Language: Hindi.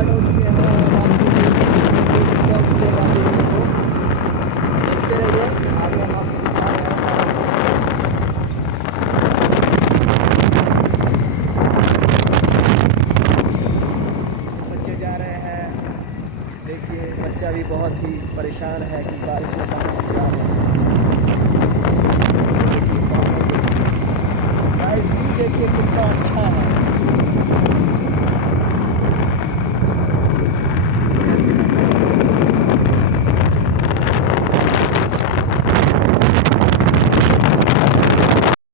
स्टार्ट हो चुके हैं। अब आपको ब्लॉग मिलेगा देखने को, देखते रहिए। आगे हम आपको दिखा रहे हैं सारा। बच्चे जा रहे हैं, देखिए बच्चा भी बहुत ही परेशान है कि बारिश में कहाँ हम जा रहे हैं। देखिए बादल देखिए, गाइस व्यू देखिए कितना अच्छा है।